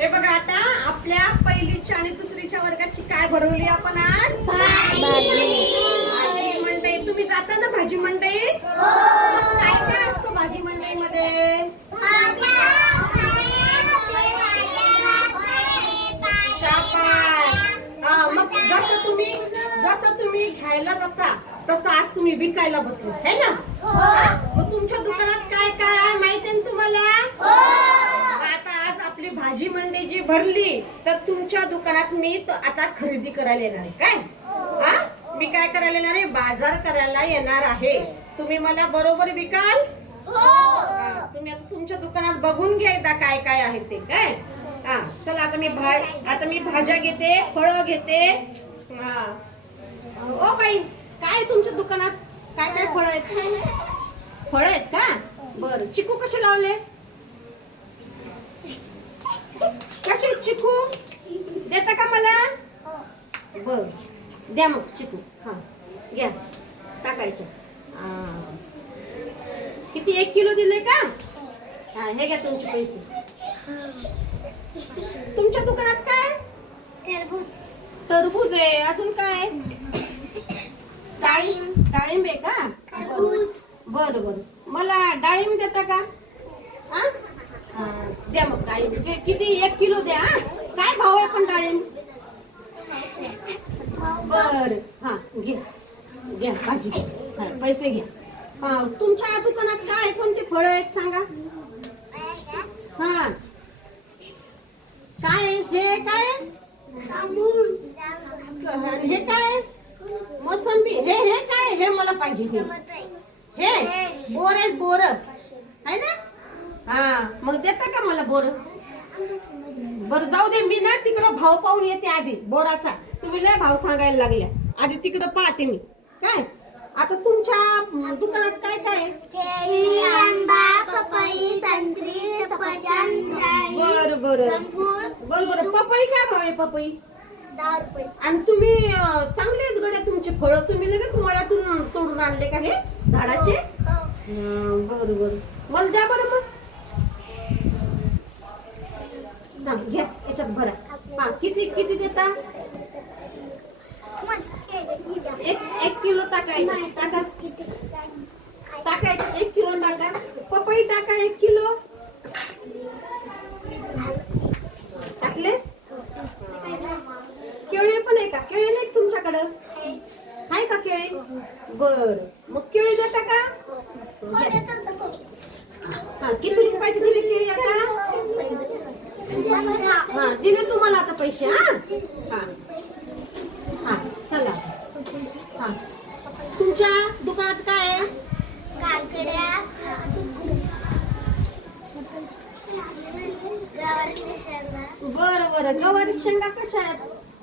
हे बघा आता आपल्या पहिलीच्या आणि दुसरीच्या वर्गाची काय भरवली आपण आज? भाजी मंडई. तुम्ही जाता ना भाजी मंडईत? काय काय असतं भाजी मंडईमध्ये? मग जसं तुम्ही घ्यायला जाता तसं आज तुम्ही विकायला बसले है ना? मग तुमच्या दुकानात काय काय आहे माहिती आहे तुम्हाला? आता आज आपली भाजी मंडई जी भरली तर तुमच्या दुकानात मी आता खरेदी करायला येणार आहे. काय मी काय करायला येणार आहे? बाजार करायला येणार आहे. तुम्ही मला बरोबर विकाल? तुम्ही आता तुमच्या दुकानात बघून घ्या एकदा काय काय आहे ते. काय चला आता मी भाज्या घेते, फळं घेते. ओ बाई, काय तुमच्या दुकानात काय काय फळं आहेत? फळं आहेत का? बर, चिकू कसे लावले? कसे चिकू देता का मला? बर, द्या मग चिकू. घ्या, टाकायचे. किती? 1 किलो दिले का? हे घ्या तुमचे पैसे. तुमच्या दुकानात काय? टरबूज आहे. अजून काय? डाळिंब आहे का? बर बर, मला डाळिंब देता का? द्या मग डाळिंब. किती? 1 किलो द्या. काय भाव आहे पण डाळिंब? बर, घ्या भाजी. पैसे घ्या. तुमच्या दुकानात काय कोणते फळ आहेत सांगा? काय हे? काय हे? काय मोसंबी? हे काय? हे मला पाहिजे. हे बोर आहेत. बोर आहे ना? मग देता का मला बोर? बर, जाऊ दे. मी ना तिकडं भाव पाहून येते आधी बोराचा. तुम्ही लय भाव सांगायला लागल्या. आधी तिकडं पाहते मी. काय आता तुमच्या दुकानात काय काय? केळी, आंबा, पपई, संत्री, सफरचंद. बर. पपई काय भाव आहे? पपई 10 रुपये. आणि तुम्ही चांगले आहेत गड्या तुमचे फळ. तुम्ही लगेच मळ्यातून तोडून आणले का हे झाडाचे? बर, मला द्या बरं मग. घ्या, याच्यात भरा. किती देता? 1 किलो टाकायचं. टाकायचं 1 किलो टाका. पपई टाका 1 किलो. टाकले? केळी पण आहे का? केळी नाही तुमच्याकडं? आहे का केळी? बर, मग केळी देता का? किती रुपयाची दिली केळी आता? दिले तुम्हाला आता पैसे. चला. तुमच्या दुकानात काय आहे? बर, गवारी शेंगा कशा आहेत?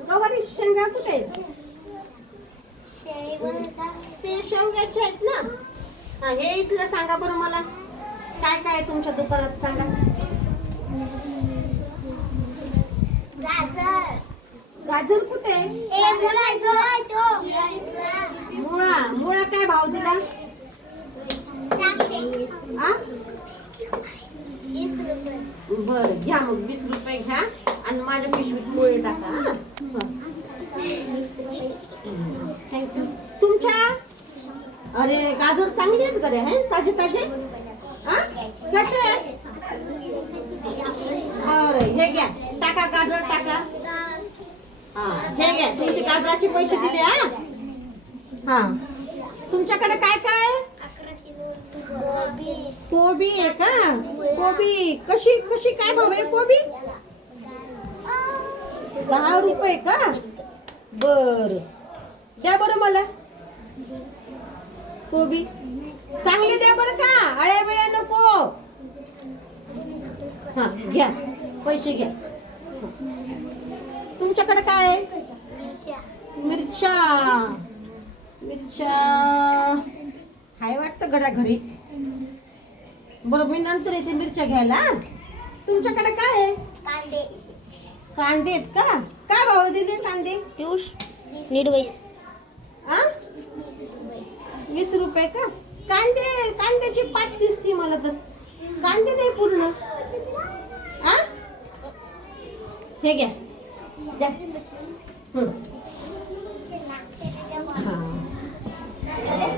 गवारी शेंगा कुठे आहेत? ते शेवग्याचे आहेत ना? हे इथलं सांगा बरं मला. काय काय तुमच्या दुकानात सांगा. गाजर कुठे? मुळा काय भाव दिला? 20 रुपये. बर, घ्या मग 20 रुपये घ्या आणि माझ्या पिशवीत मुळे टाका. थँक्यू. तुमच्या अरे गाजर चांगली आहेत का रे? ताजे कसे? बर, हे घ्या. टाका गाजर टाका. हे घ्या, तुमचे गाजराचे पैसे दिले. तुमच्याकडे काय काय? कोबी आहे का? कोबी कशी काय भाव आहे कोबी? 10 रुपये का? बर, द्या बरं मला कोबी. चांगली द्या बरं का, अळ्या बिळ्या नको. घ्या पैसे घ्या. तुमच्याकडे काय? मिरच्या हाय वाटतं गड्या घरी. बरं, मी नंतर येते मिरच्या घ्यायला. तुमच्याकडे काय आहे? कांदे आहेत का? काय भाव दिले कांदे? 20 रुपये का? कांद्याची पात दिसती मला तर. कांदे नाही पूर्ण. हे घ्या द्या. हा.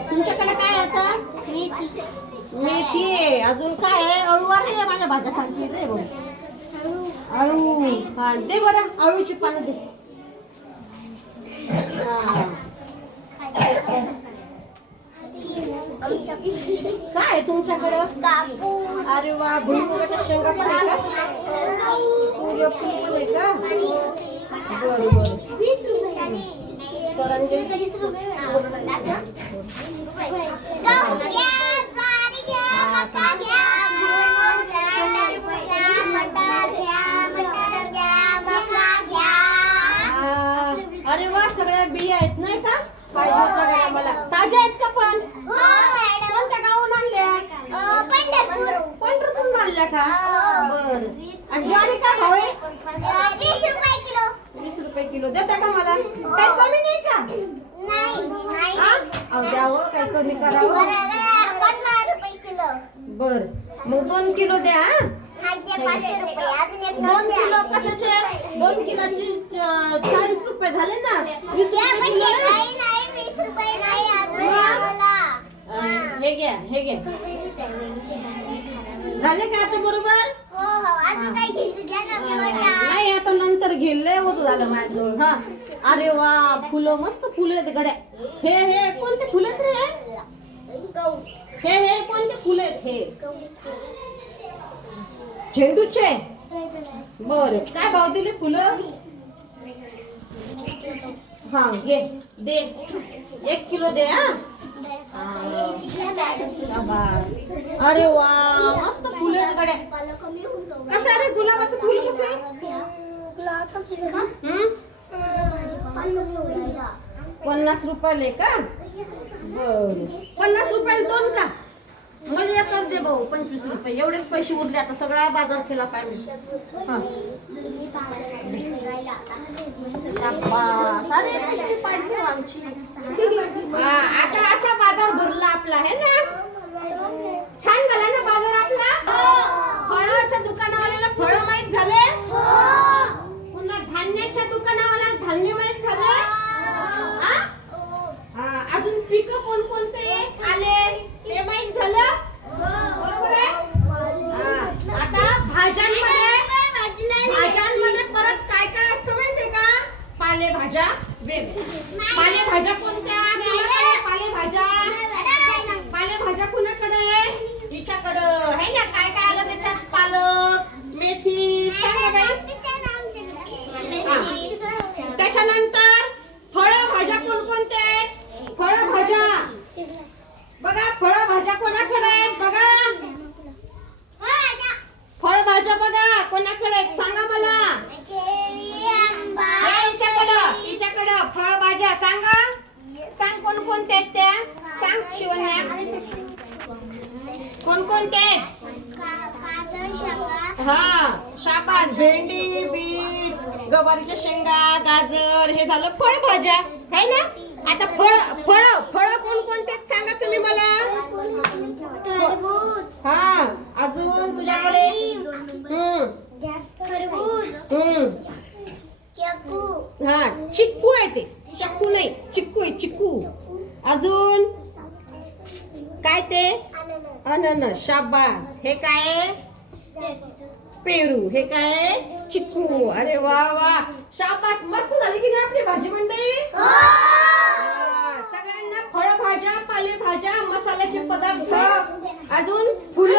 तुमच्याकडे काय आहे आता? मेथी आहे. अजून काय आहे? अळू आहे माझ्या भाज्या सांगते दे बघ. अळू. हा दे बरं, अळूची पानं दे. हा. काय आहे तुमच्याकडं? कापूस. अरे वा, भुईमुगाच्या शेंगा पण आहे का? सूर्यफूल आहे का? बरं बरं. 20 रुपये. करंजी. 20 रुपये. गहू घ्या, ज्वारी घ्या, मका घ्या, भुईमूग घ्या, टरबूज घ्या, मटार घ्या, मका घ्या. हा. अरे वा, सगळ्या बिया आहेत नाही का? पाहिजे सगळ्या मला. ताज्या आहेत का पण? हो मॅडम. कोणत्या गावून आणल्या? पंढरपूर. पंढरपूरून आणल्या का? बर. आणि ज्वारी काय भाव आहे? 20 रुपये किलो. 20 रुपये किलो. देता का मला? काही कमी नाही का? नाही. हा? अहो द्यावं, काही कमी करावं. 15 रुपये किलो. बर. मग 2 किलो द्या. हा? हा ते 500 रुपये. अजून एक 2 किलो कशाचे? 2 किलोची 40 रुपये झाले ना? 20 या रुपये पैसे किलो नाही? नाही 20 रुपये नाही अजून वा. आम्हाला. हे घ्या, हे घ्या. झाले का आता बरोबर? हो अजून काही घ्यायचं घ्या ना बेटा. नाही आता नंतर घेईल. लय होत झालं माझ्याजवळ. हा. अरे वा, फुलं मस्त फुलं आहेत गड्या. हे कोणते फुलं आहेत रे? हे कोणते फुलं आहेत हे? झेंडूचे. बर. काय भाव दिले फुलं? हा घे दे. 1 किलो दे. हा. शाबास. अरे वा, मस्त फुलं आहेत गड्या. कसं आहे रे गुलाबाचं फुल कसं आहे? 50 रुपयाले का? बर. 50 रुपयाला 2 का? मला एकच दे भाऊ. 25 रुपये. एवढेच पैसे उरले. आता सगळा बाजार केला पाहिजे. हा. शाबास. अरे पिशवी पाडली हो आमची. हा, आता असा बाजार भरला आपला आहे ना? छान झाला ना बाजार आपला? फळाच्या दुकानावाल्याला फळं माहित झाले? पुन्हा धान्याच्या दुकानावाला धान्य माहित झालं? अजून पिकं कोणकोणते आले ते माहित झालं? बरोबर आहे? आता भाज्यांमध्ये परत काय काय असतं माहितीये का? पालेभाज्या वेगळ्या. पालेभाज्या कोणत्या? पालेभाज्या कुणाकडे? हिच्याकडं आहे ना? काय काय आलं त्याच्यात? पालक, मेथी, सांगा बाई. त्याच्यानंतर फळभाज्या कोणकोणत्या आहेत? फळभाज्या बघा. फळभाज्या कोणाकडे आहेत बघा? फळभाज्या बघा कोणाकडे आहेत सांगा मला. हिच्याकडं फळभाज्या सांगा. सांग कोणकोणत्या आहेत त्या? सांग शिवण्या. कोणकोणत्या आहेत? हा शाबास. भेंडी, बीट, गवारीच्या शेंगा, गाजर. हे झालं फळभाज्या है ना? आता फळ कोणकोणते आहेत सांगा तुम्ही मला. हा अजून तुझ्याकडे? हा चिक्कू आहे ते. चक्कू नाही, चिक्कू आहे. चिक्कू. अजून काय ते? अननस. शाबास. हे काय? पेरू. हे काय? चिक्कू. अरे वा वा, शाबास. मस्त झाली की नाही आपली भाजी मंडई? सगळ्यांना फळभाज्या, पालेभाज्या, मसाल्याचे पदार्थ, अजून फुलं